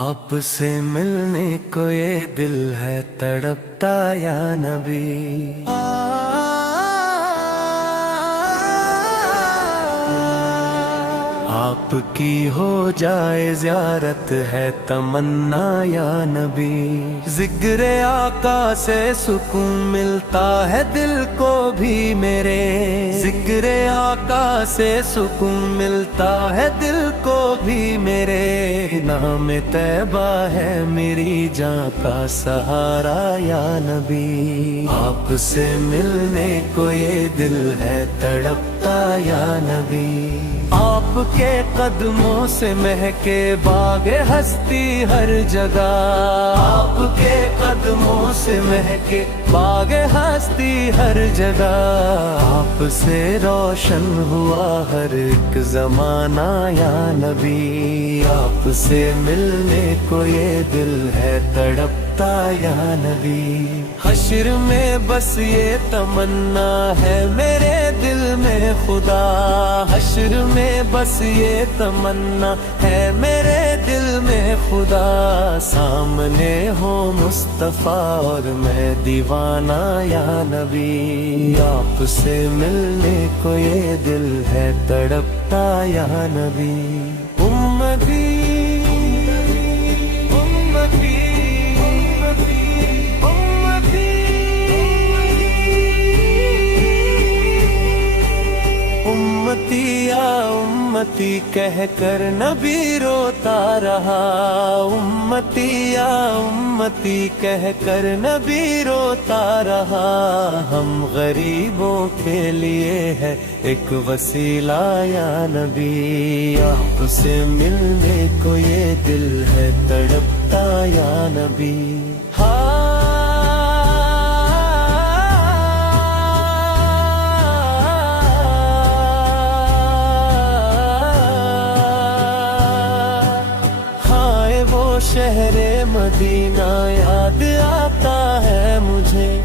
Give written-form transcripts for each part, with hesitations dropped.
آپ سے ملنے کو یہ دل ہے تڑپتا یا نبی۔ آپ کی ہو جائے زیارت ہے تمنا یا نبی۔ ذکر آقا سے سکون ملتا ہے دل کو بھی میرے، ذکر آقا سے سکون ملتا ہے دل کو بھی میرے۔ نام طیبہ ہے میری جاں کا سہارا یا نبی۔ آپ سے ملنے کو یہ دل ہے تڑپتا یا نبی۔ آپ کے قدموں سے مہکے باغ ہستی ہر جگہ، آپ کے قدموں سے مہکے باغ ہستی ہر جگہ۔ آپ سے روشن ہوا ہر ایک زمانہ یا نبی۔ آپ سے ملنے کو یہ دل ہے تڑپتا یا نبی۔ حشر میں بس یہ تمنا ہے میرے دل میں خدا، حشر میں بس یہ تمنا ہے میرے دل میں خدا۔ سامنے ہو مصطفیٰ اور میں دیوانہ یا نبی۔ آپ سے ملنے کو یہ دل ہے تڑپتا یا نبی۔ امتی امتی کہہ کر نبی روتا رہا، امتی یا امتی کہہ کر نبی روتا رہا۔ ہم غریبوں کے لیے ہے ایک وسیلہ یا نبی۔ آپ سے ملنے کو یہ دل ہے تڑپتا یا نبی۔ شہر مدینہ یاد آتا ہے مجھے،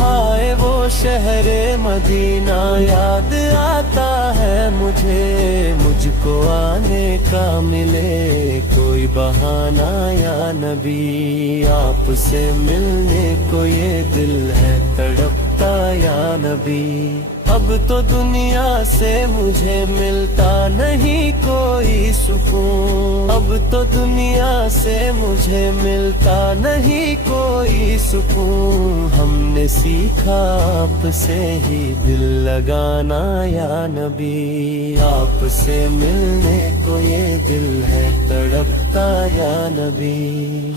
ہائے وہ شہر مدینہ یاد آتا ہے مجھے۔ مجھ کو آنے کا ملے کوئی بہانہ یا نبی۔ آپ سے ملنے کو یہ دل ہے تڑپتا یا نبی۔ اب تو دنیا سے مجھے ملتا نہیں کوئی سکون، اب تو دنیا سے مجھے ملتا نہیں کوئی سکون۔ ہم نے سیکھا آپ سے ہی دل لگانا یا نبی۔ آپ سے ملنے کو یہ دل ہے تڑپتا یا نبی۔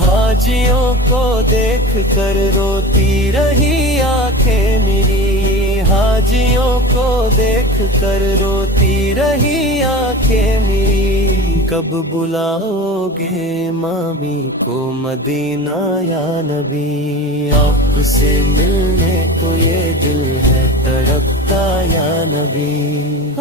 حاجیوں کو دیکھ کر روتی رہی آنکھیں میری، حاجیوں کو دیکھ کر روتی رہی آنکھیں میری۔ کب بلاؤ گے مامی کو مدینہ یا نبی۔ آپ سے ملنے کو یہ دل ہے تڑپتا یا نبی۔